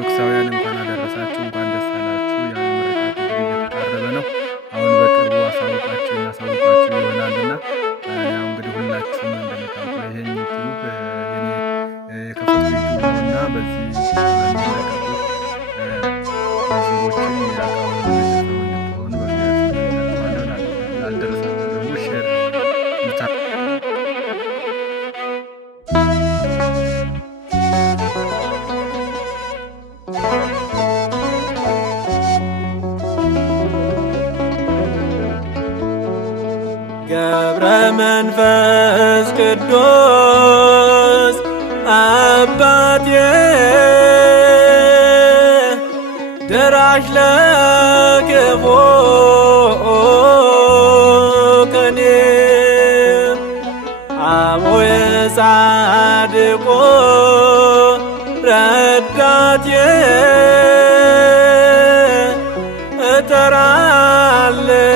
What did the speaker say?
ኦርቶዶክሳውያን እንኳን አደረሳችሁ፣ እንኳን ደስ አላችሁ። ያው ምርቃቱ እየተቃረበ ነው። አሁን በቅርቡ እናሳውቃችሁ ይሆናልና ያው እንግዲህ ሁላችሁም እንደምታውቁ ይሄን ዩቲዩብ የኔ የከፈቱ ዩቲዩብ ነውና በዚህ በሚለቀቁ መዝሙሮችን የአካባቢ ቤተሰብ እንድትሆኑ በሚያስፈልጋችኋለን። ላልደረሳችሁ ደግሞ ሼር ገብረ መንፈስ ቅዱስ አባቴ ደራሽ ለክፉ ቀኔ አቡየ ጻድቁ ረዳቴ እጠራለሁ